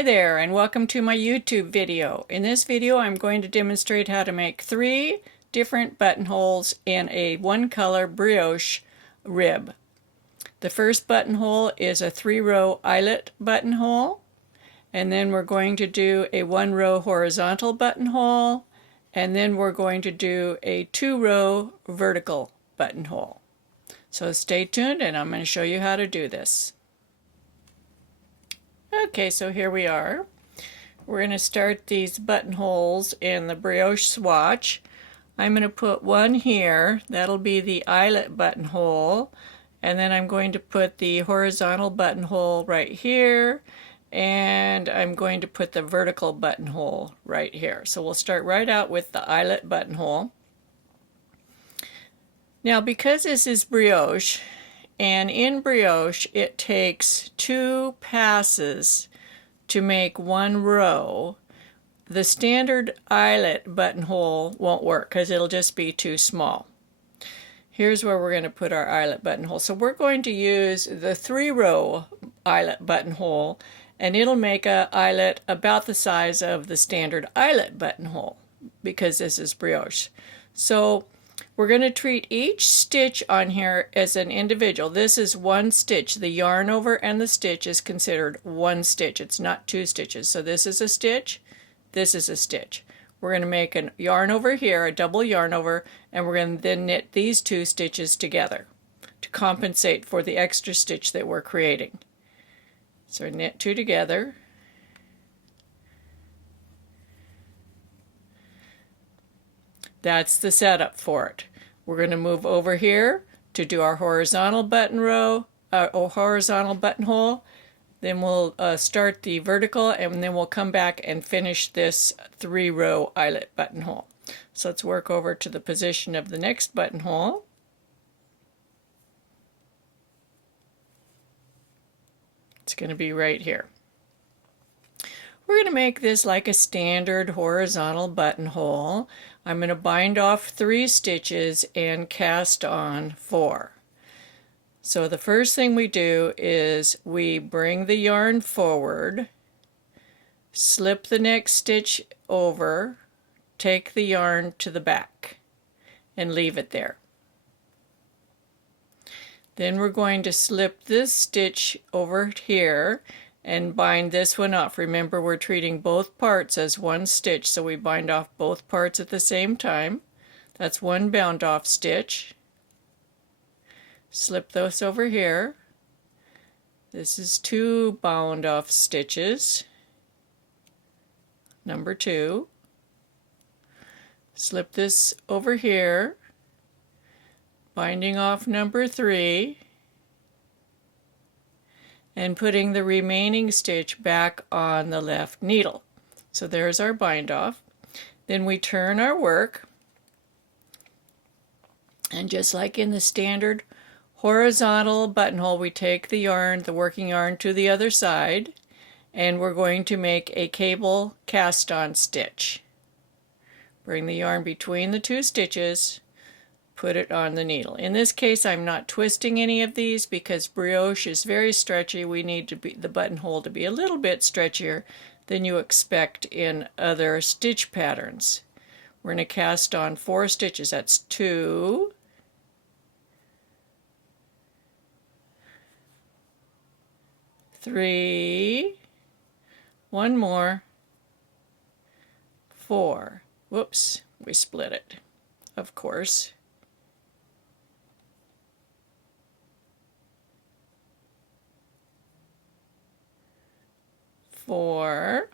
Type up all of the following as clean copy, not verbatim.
Hi there, and welcome to my YouTube video. In this video I'm going to demonstrate how to make 3 different buttonholes in a one color brioche rib. The first buttonhole is a 3-row eyelet buttonhole, and then we're going to do a 1-row horizontal buttonhole, and then we're going to do a 2-row vertical buttonhole. So stay tuned and I'm going to show you how to do this. Okay, so here we are. We're going to start these buttonholes in the brioche swatch. I'm going to put one here. That'll be the eyelet buttonhole. And then I'm going to put the horizontal buttonhole right here. And I'm going to put the vertical buttonhole right here. So we'll start right out with the eyelet buttonhole. Now, because this is brioche, and in brioche it takes 2 passes to make 1 row, the standard eyelet buttonhole won't work because it'll just be too small. Here's where we're going to put our eyelet buttonhole. So we're going to use the 3-row eyelet buttonhole, and it'll make an eyelet about the size of the standard eyelet buttonhole because this is brioche. So we're going to treat each stitch on here as an individual. This is 1 stitch. The yarn over and the stitch is considered 1 stitch. It's not 2 stitches. So this is a stitch, this is a stitch. We're going to make a yarn over here, a double yarn over, and we're going to then knit these 2 stitches together to compensate for the extra stitch that we're creating. So knit 2 together. That's the setup for it. We're going to move over here to do our horizontal buttonhole. Then we'll start the vertical, and then we'll come back and finish this 3-row eyelet buttonhole. So let's work over to the position of the next buttonhole. It's going to be right here. We're going to make this like a standard horizontal buttonhole. I'm going to bind off 3 stitches and cast on 4. So the first thing we do is we bring the yarn forward, slip the next stitch over, take the yarn to the back, and leave it there. Then we're going to slip this stitch over here and bind this one off. Remember, we're treating both parts as 1 stitch, so we bind off both parts at the same time. That's 1 bound off stitch. Slip those over here. This is 2 bound off stitches. Number 2. Slip this over here, binding off number 3. And putting the remaining stitch back on the left needle. So there's our bind off. Then we turn our work, and just like in the standard horizontal buttonhole, we take the yarn, the working yarn, to the other side, and we're going to make a cable cast on stitch. Bring the yarn between the 2 stitches, put it on the needle. In this case, I'm not twisting any of these because brioche is very stretchy. We need the buttonhole to be a little bit stretchier than you expect in other stitch patterns. We're going to cast on 4 stitches. That's 2, 3, 1 more, 4. Whoops, we split it, of course. 4,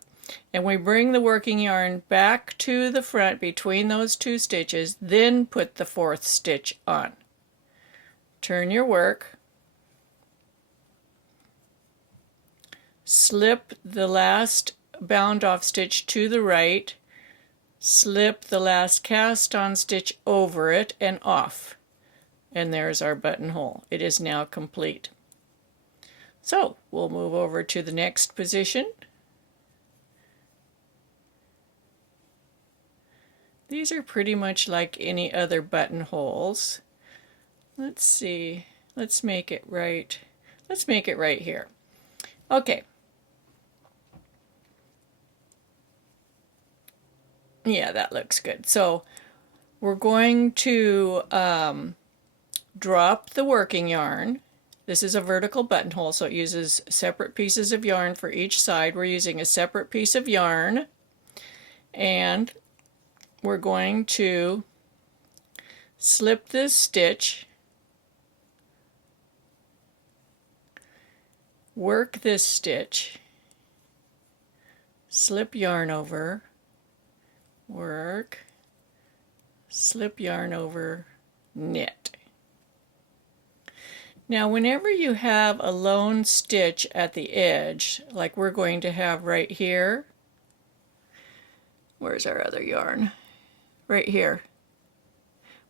and we bring the working yarn back to the front between those 2 stitches, then put the 4th stitch on. Turn your work, slip the last bound off stitch to the right, slip the last cast on stitch over it and off, and there's our buttonhole. It is now complete. So we'll move over to the next position. These are pretty much like any other buttonholes. Let's see. Let's make it right. Let's make it right here. Okay. Yeah, that looks good. So we're going to drop the working yarn. This is a vertical buttonhole, so it uses separate pieces of yarn for each side. We're using a separate piece of yarn, and we're going to slip this stitch, work this stitch, slip yarn over, work, slip yarn over, knit. Now whenever you have a lone stitch at the edge, like we're going to have right here, where's our other yarn? Right here.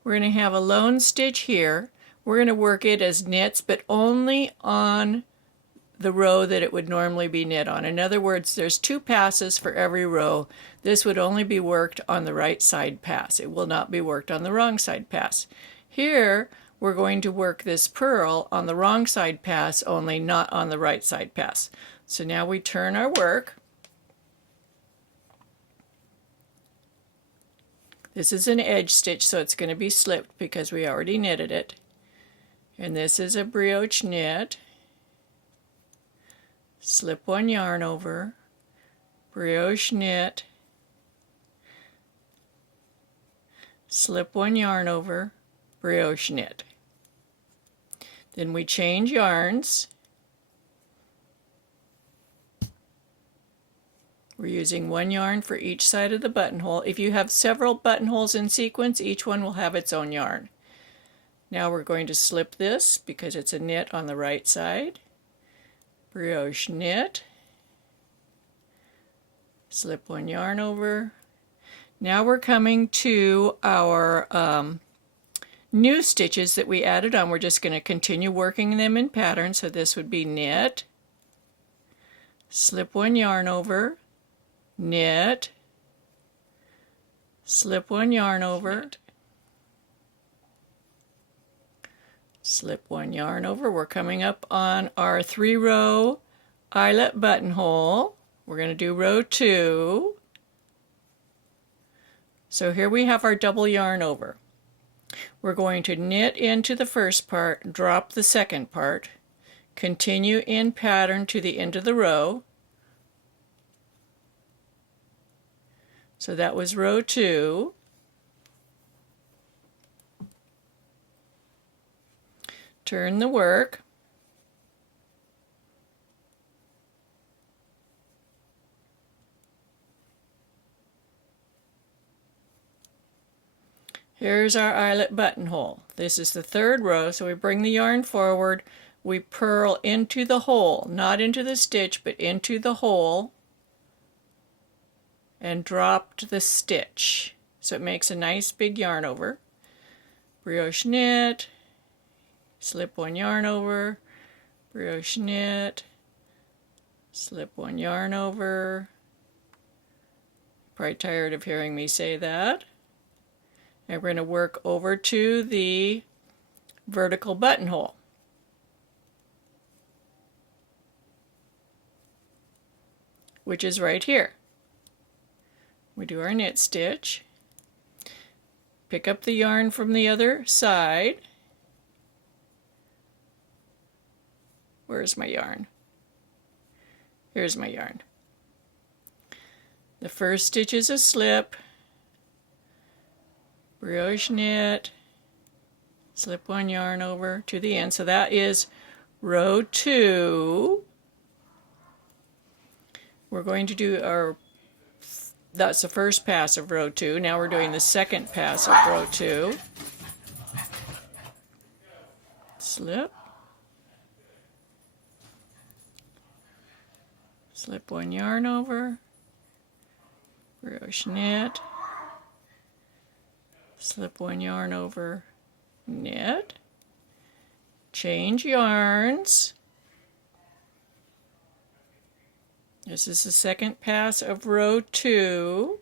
We're going to have a lone stitch here. We're going to work it as knits, but only on the row that it would normally be knit on. In other words, there's 2 passes for every row. This would only be worked on the right side pass. It will not be worked on the wrong side pass. Here, we're going to work this purl on the wrong side pass only, not on the right side pass. So now we turn our work. This is an edge stitch, so it's going to be slipped because we already knitted it. And this is a brioche knit. Slip 1 yarn over, brioche knit, slip 1 yarn over, brioche knit. Then we change yarns. We're using 1 yarn for each side of the buttonhole. If you have several buttonholes in sequence, each one will have its own yarn. Now we're going to slip this because it's a knit on the right side. Brioche knit, slip 1 yarn over. Now we're coming to our new stitches that we added on. We're just going to continue working them in pattern. So this would be knit, slip 1 yarn over, knit, slip 1 yarn over, slip 1 yarn over. We're coming up on our 3-row eyelet buttonhole. We're going to do row 2. So here we have our double yarn over. We're going to knit into the first part, drop the second part, continue in pattern to the end of the row. So that was row 2. Turn the work. Here's our eyelet buttonhole. This is the 3rd row, so we bring the yarn forward, we purl into the hole, not into the stitch, but into the hole, and dropped the stitch. So it makes a nice big yarn over. Brioche knit, slip 1 yarn over, brioche knit, slip 1 yarn over. Probably tired of hearing me say that. And we're going to work over to the vertical buttonhole. Which is right here. We do our knit stitch, pick up the yarn from the other side. Where's my yarn? Here's my yarn. The first stitch is a slip, brioche knit, slip 1 yarn over to the end. So that is row 2. We're going to do that's the first pass of row 2. Now we're doing the second pass of row 2. Slip, slip 1 yarn over, brioche knit, slip 1 yarn over, knit, change yarns. This is the second pass of row 2.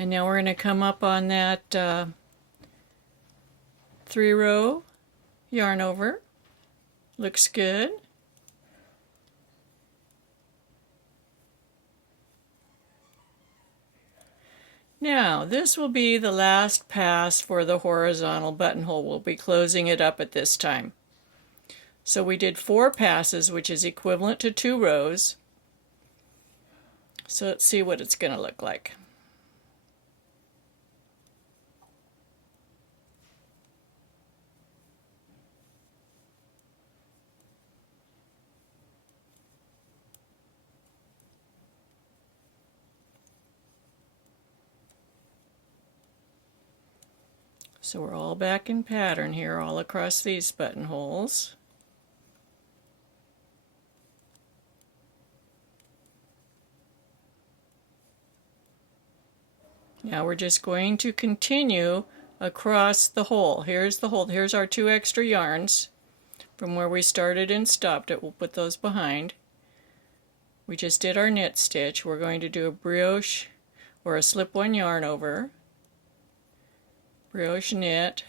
And now we're going to come up on that 3-row yarn over. Looks good. Now this will be the last pass for the horizontal buttonhole. We'll be closing it up at this time. So we did 4 passes, which is equivalent to 2 rows. So let's see what it's going to look like. So we're all back in pattern here all across these buttonholes. Now we're just going to continue across the hole. Here's the hole. Here's our 2 extra yarns from where we started and stopped it. We'll put those behind. We just did our knit stitch. We're going to do a brioche or a slip-one yarn over, brioche knit,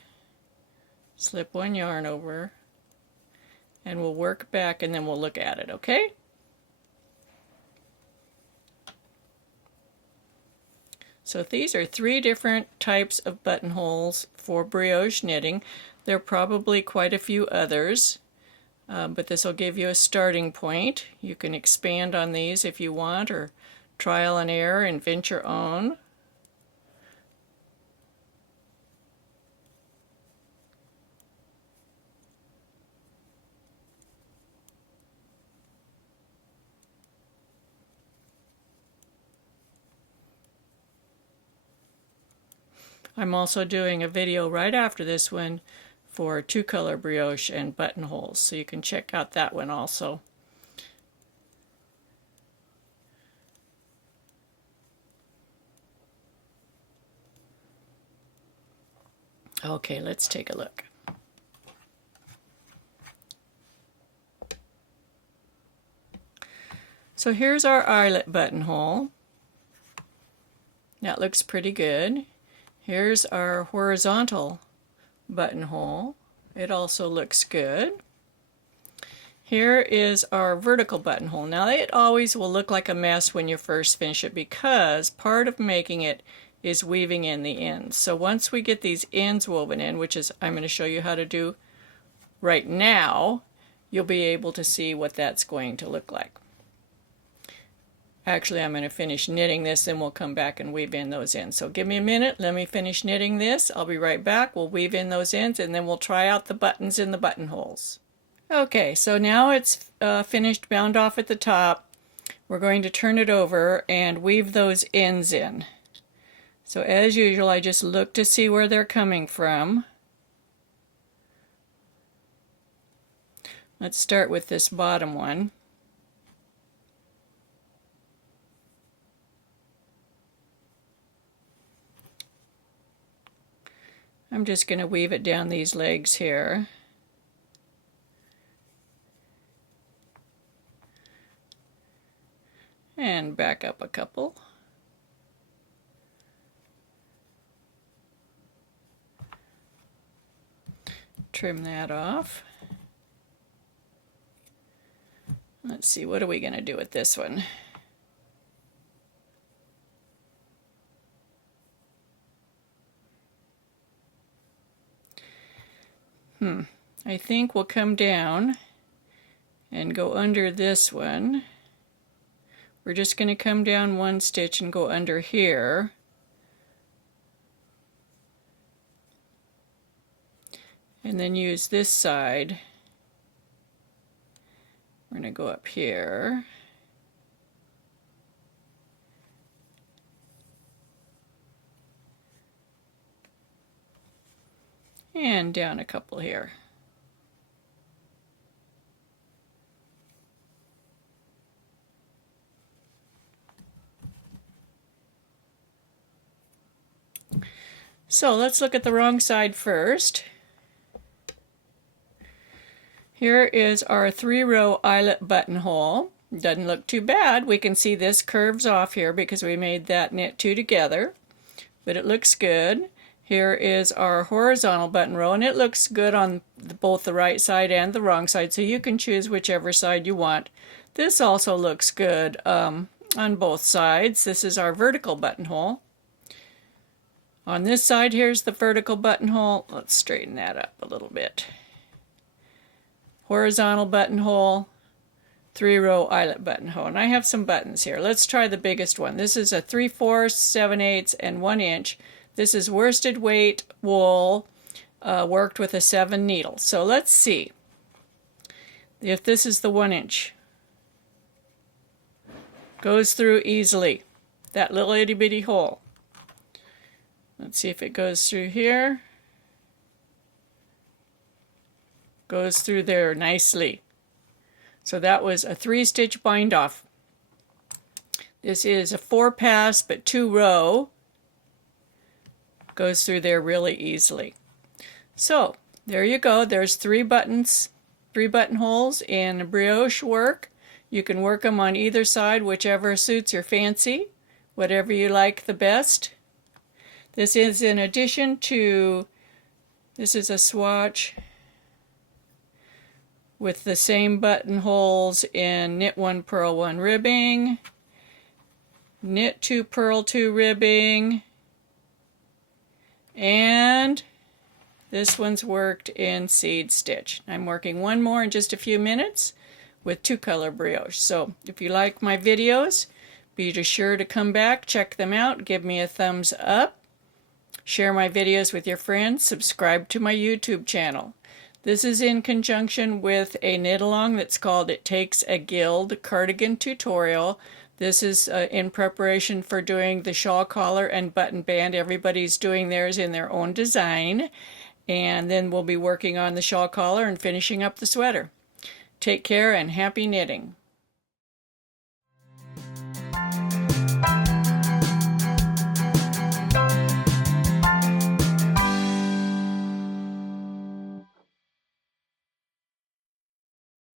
slip-one yarn over, and we'll work back and then we'll look at it, okay? So these are 3 different types of buttonholes for brioche knitting. There are probably quite a few others, but this will give you a starting point. You can expand on these if you want, or trial and error, invent your own. I'm also doing a video right after this one for 2-color brioche and buttonholes, so you can check out that one also. Okay, let's take a look. So here's our eyelet buttonhole. That looks pretty good. Here's our horizontal buttonhole. It also looks good. Here is our vertical buttonhole. Now it always will look like a mess when you first finish it because part of making it is weaving in the ends. So once we get these ends woven in, which is I'm going to show you how to do right now, you'll be able to see what that's going to look like. Actually, I'm going to finish knitting this and we'll come back and weave in those ends. So give me a minute, let me finish knitting this. I'll be right back. We'll weave in those ends and then we'll try out the buttons in the buttonholes. Okay, so now it's finished, bound off at the top. We're going to turn it over and weave those ends in. So as usual, I just look to see where they're coming from. Let's start with this bottom one. I'm just going to weave it down these legs here. And back up a couple. Trim that off. Let's see, what are we going to do with this one? I think we'll come down and go under this one. We're just going to come down 1 stitch and go under here. And then use this side. We're going to go up here. And down a couple here. So let's look at the wrong side first. Here is our 3-row eyelet buttonhole. Doesn't look too bad. We can see this curves off here because we made that knit 2 together. but it looks good. Here is our horizontal button row, and it looks good on both the right side and the wrong side, so you can choose whichever side you want. This also looks good on both sides. This is our vertical buttonhole. On this side, here's the vertical buttonhole. Let's straighten that up a little bit. Horizontal buttonhole, 3-row eyelet buttonhole. And I have some buttons here. Let's try the biggest one. This is a 3/4, 7/8, and 1 inch. This is worsted weight wool worked with a 7 needle. So let's see if this is the 1 inch. Goes through easily, that little itty bitty hole. Let's see if it goes through here. Goes through there nicely. So that was a 3-stitch bind off. This is a 4-pass but 2-row. Goes through there really easily. So there you go. There's 3 buttons, 3 buttonholes in brioche work. You can work them on either side, whichever suits your fancy, whatever you like the best. This is in addition to, this is a swatch with the same buttonholes in knit 1, purl 1 ribbing, knit 2, purl 2 ribbing, and this one's worked in seed stitch. I'm working one more in just a few minutes with 2-color brioche. So if you like my videos, be sure to come back, check them out, give me a thumbs up, share my videos with your friends, subscribe to my YouTube channel. This is in conjunction with a knit along that's called It Takes a Guild cardigan tutorial. This is in preparation for doing the shawl collar and button band. Everybody's doing theirs in their own design. And then we'll be working on the shawl collar and finishing up the sweater. Take care and happy knitting.